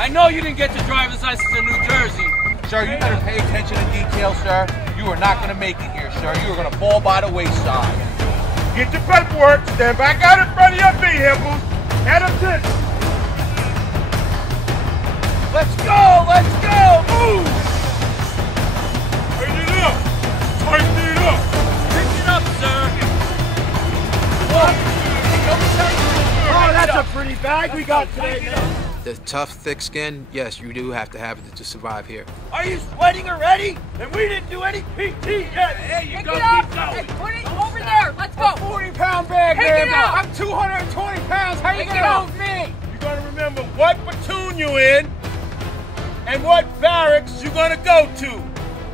I know you didn't get your driver's license in New Jersey. Sir, you better pay attention to detail, sir. You are not going to make it here, sir. You are going to fall by the wayside. Get your paperwork, stand back out in front of your vehicles, and attention. Let's go! Let's go! Move! Tighten it up! Tighten it up! Pick it up, sir. Oh, that's a pretty bag we got today, man. The tough, thick skin, yes, you do have to have it to survive here. Are you sweating already? And we didn't do any PT yet. There you go. Keep going. Hey, put it over there. Let's go. 40-pound bag, Take man. it out. I'm 220 pounds. How you going to hold me? You're going to remember what platoon you in and what barracks you're going to go to.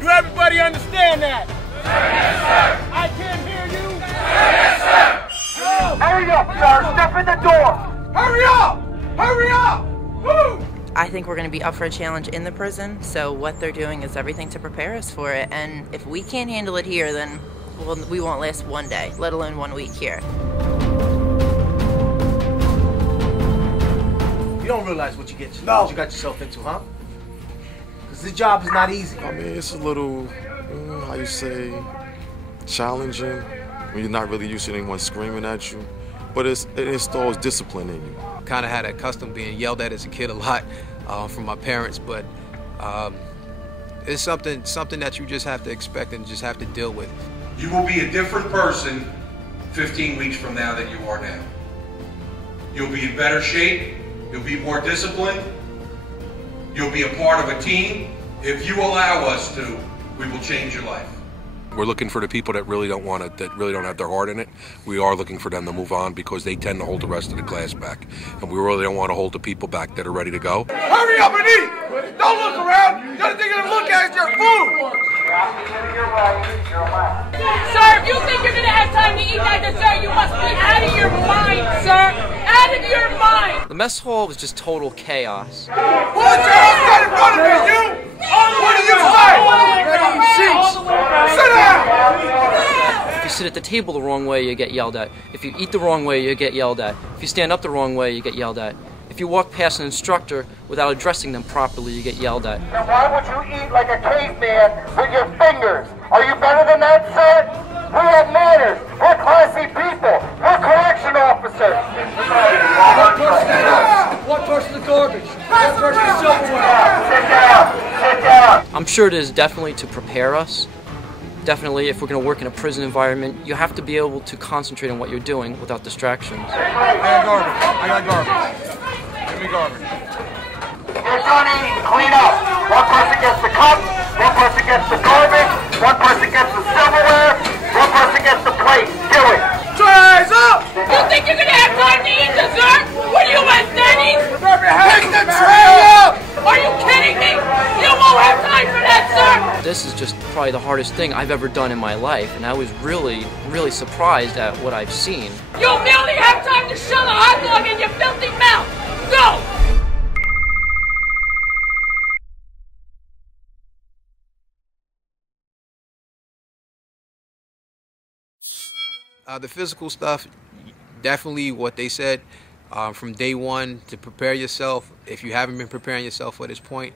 Do everybody understand that? Yes, sir. I can't hear you. Yes, sir. Hurry up, sir. Step in the door. Hurry up. Hurry up. Woo. I think we're going to be up for a challenge in the prison, so what they're doing is everything to prepare us for it, and if we can't handle it here, then we won't last one day, let alone 1 week here. You don't realize what you got yourself into, huh? Because this job is not easy. I mean, it's a little, how you say, challenging when you're not really used to anyone screaming at you, but it installs discipline in you. Kind of had a custom being yelled at as a kid a lot from my parents, but it's something that you just have to expect and just have to deal with. You will be a different person 15 weeks from now than you are now. You'll be in better shape, you'll be more disciplined, you'll be a part of a team. If you allow us to, we will change your life. We're looking for the people that really don't want it, that really don't have their heart in it. We are looking for them to move on because they tend to hold the rest of the class back. And we really don't want to hold the people back that are ready to go. Hurry up and eat! Don't look around! The only thing you're going to look at is your food! Sir, if you think you're going to have time to eat that dessert, you must be out of your mind, sir. Out of your mind! The mess hall was just total chaos. What the hell's got in front of me, you? What do you say? Sit down! If you sit at the table the wrong way, you get yelled at. If you eat the wrong way, you get yelled at. If you stand up the wrong way, you get yelled at. If you walk past an instructor without addressing them properly, you get yelled at. Then why would you eat like a caveman with your fingers? Are you better than that, sir? We have manners. We're classy people. We're correction officers. One person the garbage. One person the silverware. Sit down. Sit down. I'm sure it is definitely to prepare us. Definitely, if we're going to work in a prison environment, you have to be able to concentrate on what you're doing without distractions. I got garbage. Give me garbage. You're done eating. Clean up. One person gets the cup. One person gets the garbage. One person gets the silverware. One person gets the plate. Do it. Trays up! You think you're going to have time to eat dessert? What are you, West Denny's? Pick the tray up! Are you kidding me? You won't have time for that, sir! This is just probably the hardest thing I've ever done in my life, and I was really, really surprised at what I've seen. You'll merely have time to shove a hot dog in your filthy mouth! Go! The physical stuff, definitely what they said from day one to prepare yourself. If you haven't been preparing yourself for this point,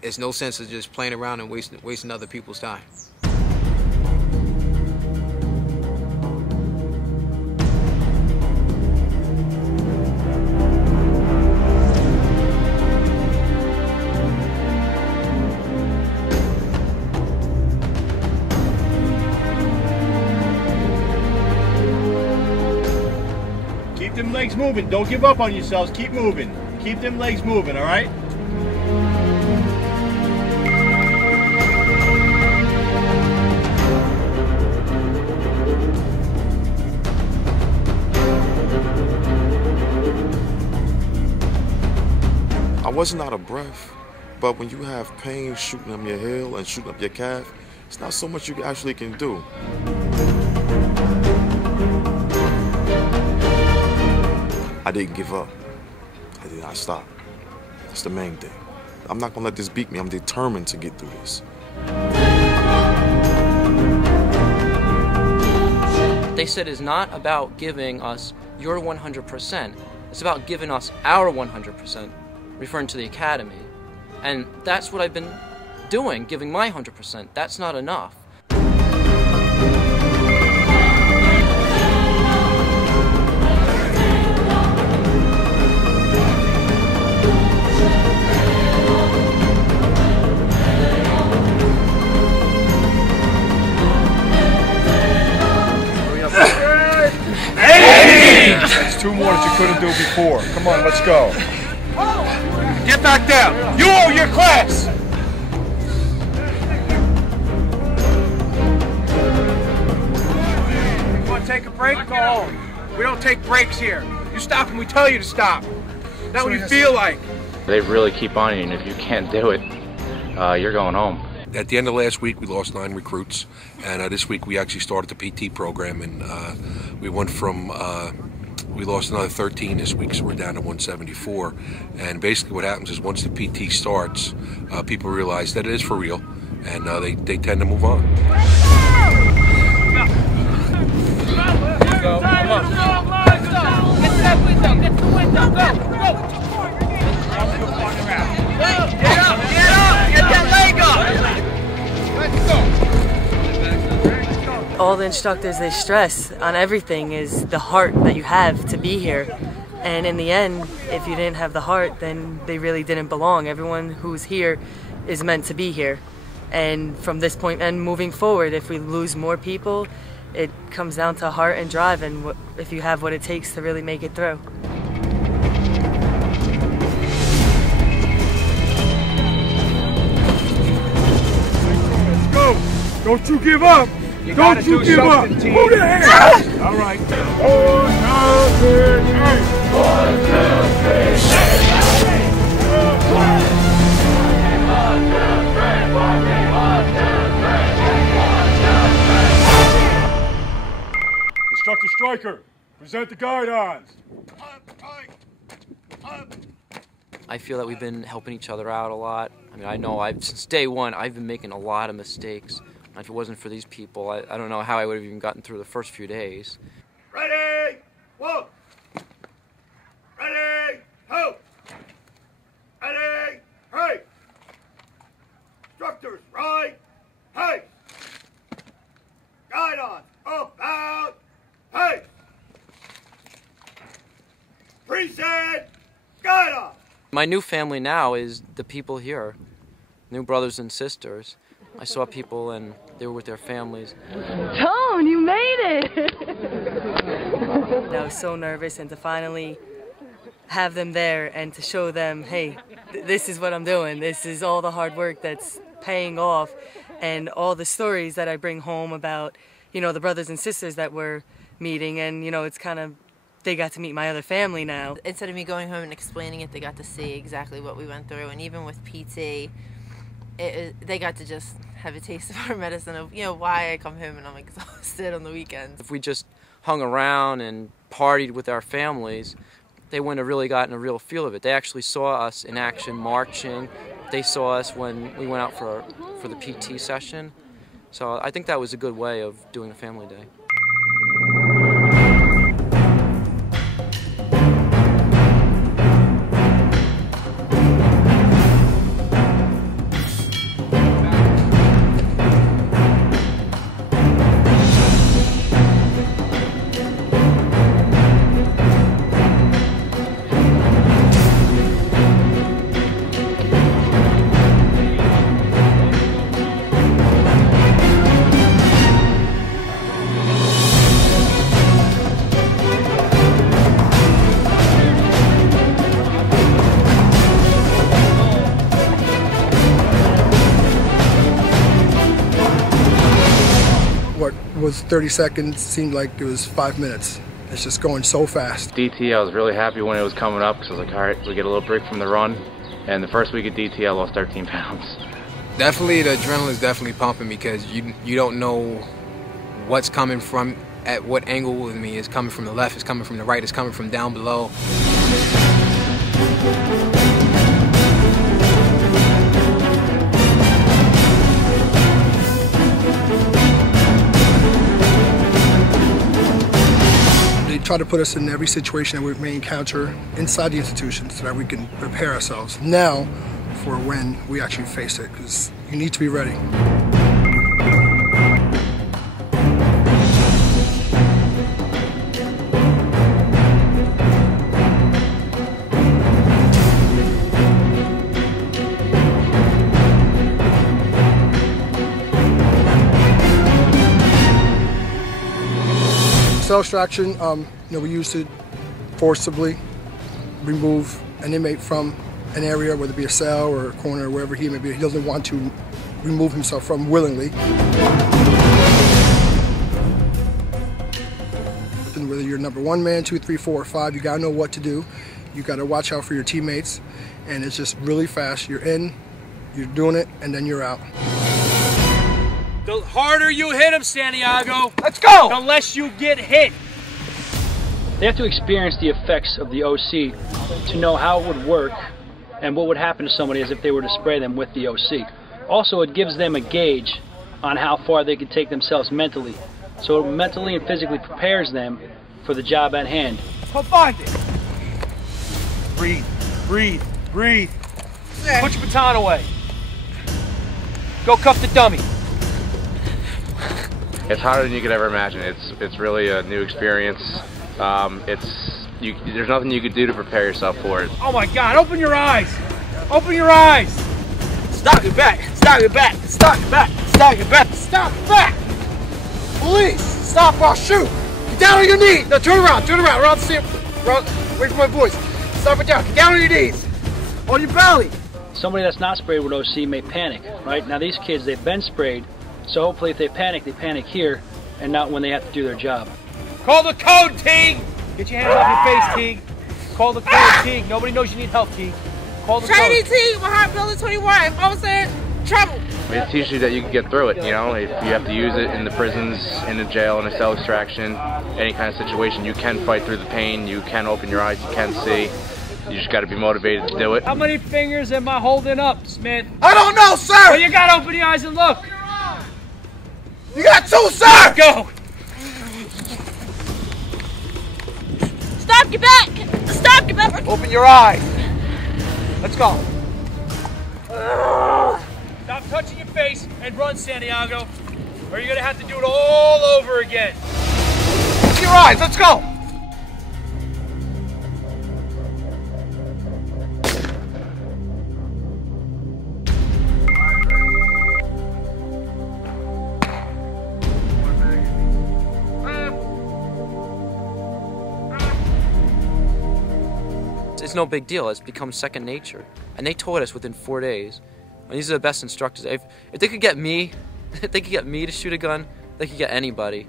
it's no sense of just playing around and wasting other people's time. Keep them legs moving. Don't give up on yourselves. Keep moving. Keep them legs moving, all right? I wasn't out of breath, but when you have pain shooting up your heel and shooting up your calf, it's not so much you actually can do. I didn't give up. I did not stop. That's the main thing. I'm not gonna let this beat me. I'm determined to get through this. They said it's not about giving us your 100%. It's about giving us our 100%. referring to the academy. And that's what I've been doing, giving my 100%. That's not enough. That's 2 more that you couldn't do before. Come on, let's go. Get back down. You owe your class. You want to take a break? Go home. We don't take breaks here. You stop when we tell you to stop. Not when you feel like. They really keep on you, and if you can't do it, you're going home. At the end of last week, we lost 9 recruits, and this week we actually started the PT program, and we went from, we lost another 13 this week, so we're down to 174. And basically what happens is once the PT starts, people realize that it is for real, and they tend to move on. Go, come on. Get to that window, get to the window, go, go. Get up, get that leg up. All the instructors, they stress on everything is the heart that you have to be here. And in the end, if you didn't have the heart, then they really didn't belong. Everyone who's here is meant to be here. And from this point and moving forward, if we lose more people, it comes down to heart and drive, and if you have what it takes to really make it through. Let's go. Don't you give up. Don't you give up. Move your hands. All right. 1, 2, 3, 1, 2, 3. Instructor Stryker, present the guidons. I feel that we've been helping each other out a lot. I mean, I know since day one, I've been making a lot of mistakes. If it wasn't for these people, I don't know how I would have even gotten through the first few days. Ready, whoa. Ready, ho. Ready, hey. Instructors, right, hey. Guide on, up, out, hey. Preset, guide on. My new family now is the people here, new brothers and sisters. I saw people and they were with their families. Tone, you made it! I was so nervous, and to finally have them there and to show them, hey, this is what I'm doing. This is all the hard work that's paying off, and all the stories that I bring home about, you know, the brothers and sisters that we're meeting, and, you know, it's kind of, they got to meet my other family now. Instead of me going home and explaining it, they got to see exactly what we went through, and even with PT, they got to just have a taste of our medicine of, you know, why I come home and I'm exhausted on the weekends. If we just hung around and partied with our families, they wouldn't have really gotten a real feel of it. They actually saw us in action marching. They saw us when we went out for the PT session. So I think that was a good way of doing a family day. What was 30 seconds seemed like it was 5 minutes. It's just going so fast. DT, I was really happy when it was coming up because I was like, all right, we get a little break from the run. And the first week of DT, I lost 13 pounds. Definitely, the adrenaline is definitely pumping because you don't know what's coming from, at what angle. I mean, it's coming from the left, it's coming from the right, it's coming from down below. try to put us in every situation that we may encounter inside the institution so that we can prepare ourselves now for when we actually face it, because you need to be ready. Cell extraction, we use to forcibly remove an inmate from an area, whether it be a cell or a corner or wherever he may be. He doesn't want to remove himself from willingly. And whether you're number 1 man, 2, 3, 4, or 5, you gotta know what to do. You gotta watch out for your teammates, and it's just really fast. You're in, you're doing it, and then you're out. The harder you hit him, Santiago. Let's go! The less you get hit. They have to experience the effects of the OC to know how it would work and what would happen to somebody as if they were to spray them with the OC. Also, it gives them a gauge on how far they can take themselves mentally. So it mentally and physically prepares them for the job at hand. Go find it. Breathe, breathe, breathe. Put your baton away. Go cuff the dummy. It's harder than you could ever imagine. It's really a new experience. There's nothing you could do to prepare yourself for it. Oh my God! Open your eyes! Open your eyes! Stop your back! Stop your back! Stop your back! Stop your back! Stop back! Police! Stop or I'll shoot! Get down on your knees! No, turn around! Turn around! Around the same. Wait for my voice. Stop it down! Get down on your knees! On your belly! Somebody that's not sprayed with OC may panic, right? Now these kids, they've been sprayed. So hopefully if they panic here and not when they have to do their job. Call the code, Teague! Get your hands off your face, Teague. Call the code, Teague. Nobody knows you need help, Teague. Call the Training code. Teague, Heart Building 21. If I was in trouble. It teaches you that you can get through it, you know? If you have to use it in the prisons, in the jail, in a cell extraction, any kind of situation, you can fight through the pain, you can open your eyes, you can see. You just got to be motivated to do it. How many fingers am I holding up, Smith? I don't know, sir! Well, you got to open your eyes and look. You got 2, sir! Go! Stop your back! Stop your back! Open your eyes. Let's go. Stop touching your face and run, Santiago, or you're going to have to do it all over again. Open your eyes. Let's go. It's no big deal. It's become second nature. And they taught us within 4 days. And these are the best instructors. If they could get me, if they could get me to shoot a gun, they could get anybody.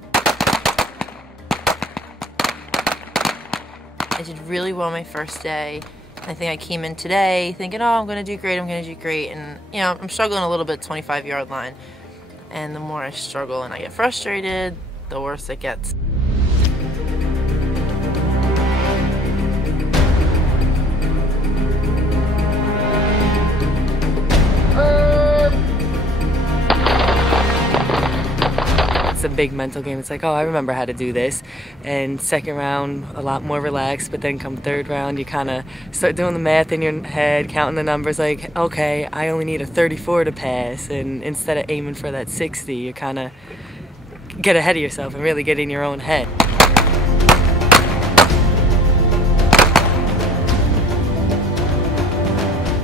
I did really well my first day. I think I came in today thinking, oh, I'm gonna do great, I'm gonna do great. And you know, I'm struggling a little bit 25-yard line. And the more I struggle and I get frustrated, the worse it gets. It's a big mental game. It's like, oh, I remember how to do this. And second round, a lot more relaxed, but then come third round, you kind of start doing the math in your head, counting the numbers like, okay, I only need a 34 to pass. And instead of aiming for that 60, you kind of get ahead of yourself and really get in your own head.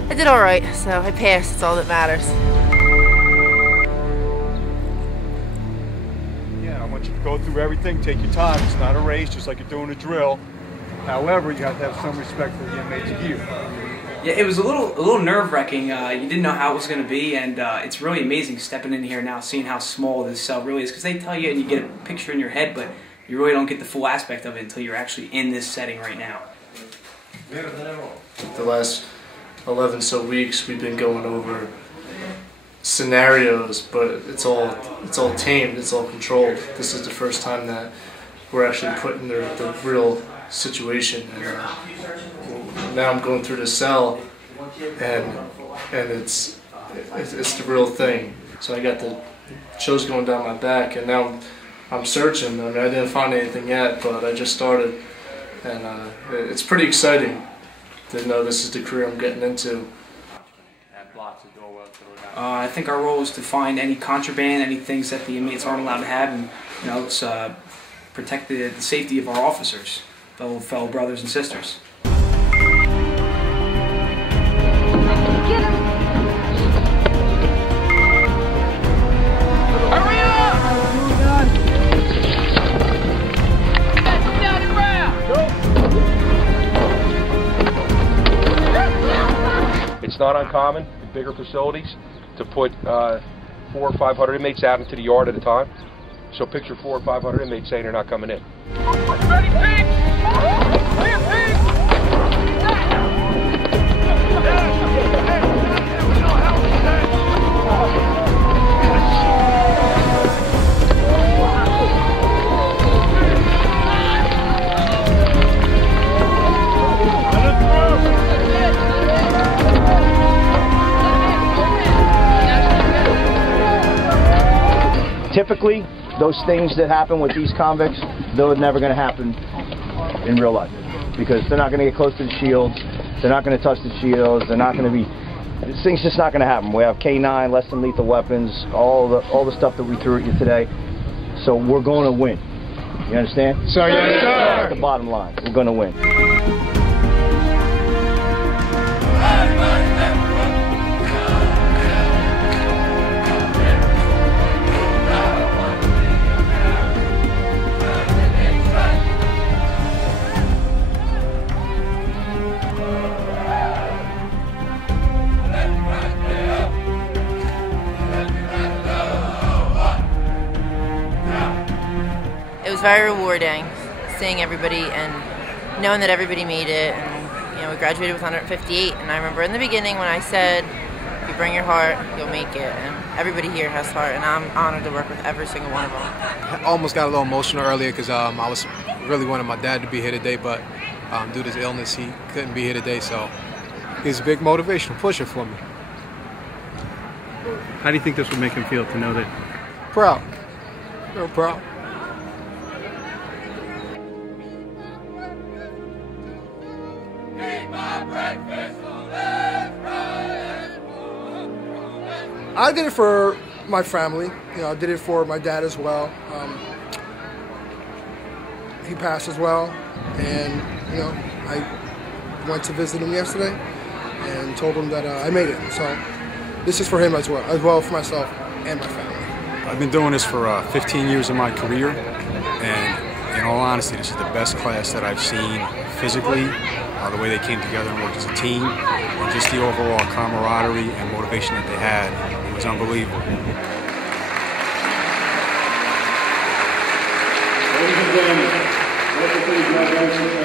I did all right, so I passed. It's all that matters. Yeah, I want you to go through everything, take your time. It's not a race, just like you're doing a drill. However, you have to have some respect for the inmate's gear. Yeah, it was a little nerve-wracking. You didn't know how it was going to be, and it's really amazing stepping in here now, seeing how small this cell really is. Because they tell you and you get a picture in your head, but you really don't get the full aspect of it until you're actually in this setting right now. The last 11 so weeks we've been going over scenarios, but it's all tamed, it's all controlled. This is the first time that we're actually put in the real situation, and now I'm going through the cell, and it's the real thing. So I got the chills going down my back, and now I'm searching. I mean, I didn't find anything yet, but I just started, and it's pretty exciting to know this is the career I'm getting into. I think our role is to find any contraband, any things that the inmates aren't allowed to have, and it's protect the safety of our officers, fellow brothers and sisters. It's not uncommon in bigger facilities to put 400 or 500 inmates out into the yard at a time. So picture 400 or 500 inmates saying they're not coming in. Ready, pig! Clear, pig! Typically, those things that happen with these convicts, they're never going to happen in real life because they're not going to get close to the shields, they're not going to touch the shields, they're not going to be, this thing's just not going to happen. We have K9, less than lethal weapons, all the stuff that we threw at you today, so we're going to win. You understand? Sir, yes, sir. That's the bottom line. We're going to win. It was very rewarding seeing everybody and knowing that everybody made it, and we graduated with 158, and I remember in the beginning when I said if you bring your heart you'll make it, and everybody here has heart, and I'm honored to work with every single one of them. I almost got a little emotional earlier because I was really wanting my dad to be here today, but due to his illness he couldn't be here today, so he's a big motivational pusher for me. How do you think this would make him feel to know that? Proud. Real proud. I did it for my family. I did it for my dad as well. He passed as well, and I went to visit him yesterday and told him that I made it. So this is for him as well for myself and my family. I've been doing this for 15 years of my career, and in all honesty, this is the best class that I've seen physically. The way they came together and worked as a team, and just the overall camaraderie and motivation that they had, it was unbelievable. Ladies and gentlemen, welcome to the graduation